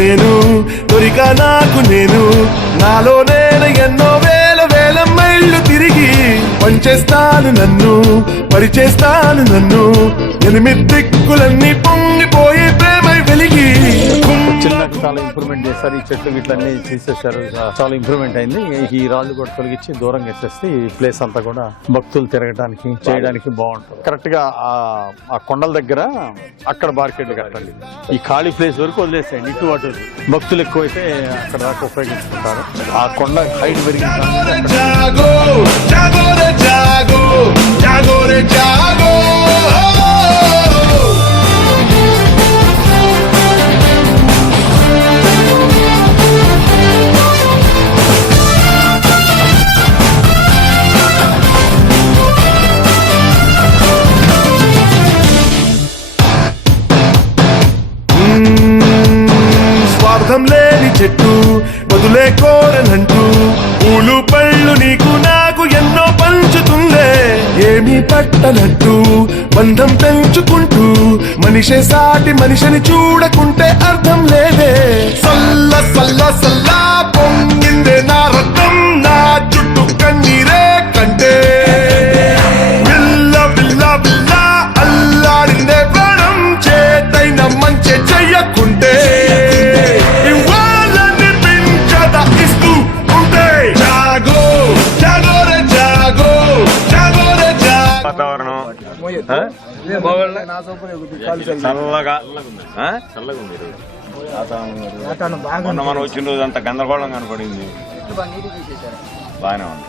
నేను దొరికా నాకు నేను నాలో నేను ఎన్నో వేల వేల మైళ్ళు తిరిగి పంచేస్తాను నన్ను పరిచేస్తాను నన్ను ఎనిమిది దిక్కులన్నీ పొంగిపోయి ప్రేమై వెలిగి చిన్నకు చాలా ఇంప్రూవ్మెంట్ చేస్తారు. ఈ చెట్లు గిట్లన్నీ తీసేశారు, చాలా ఇంప్రూవ్మెంట్ అయింది. ఈ రాళ్ళు కూడా తొలగించి దూరంగా ఎత్తేస్తే ఈ ప్లేస్ అంతా కూడా భక్తులు తిరగడానికి చేయడానికి బాగుంటుంది. కరెక్ట్ గా ఆ కొండల దగ్గర అక్కడ బార్కెట్లు కట్టండి. ఈ ఖాళీ ప్లేస్ వరకు వదిలేసేయండి. ఇటు అటు భక్తులు ఎక్కువైతే అక్కడ దాకా ఉపయోగించుకుంటారు. ఆ కొండ హైట్ పెరిగిన స్వార్థం లేని చెట్టు వదులే కోరనంటూ పూలు పళ్ళు నీకు నాకు ఎన్నో పంచుతుందే ఏమీ పట్టనట్టు బంధం పెంచుకుంటూ మనిషే సాటి మనిషిని చూడకుంటే అర్థం లేదే సల్ల సల్ల సల్లా పొంగిందే నా రక్తం నా చుట్టూ కన్నీరే కంటే విల్ల విల్ల విల్ల అల్లాడిందే ప్రాణం చేతైన మంచి చెయ్యకుంటే చల్లగా మనం వచ్చిన రోజు అంత గందరగోళం కనపడింది. బాగానే ఉంది.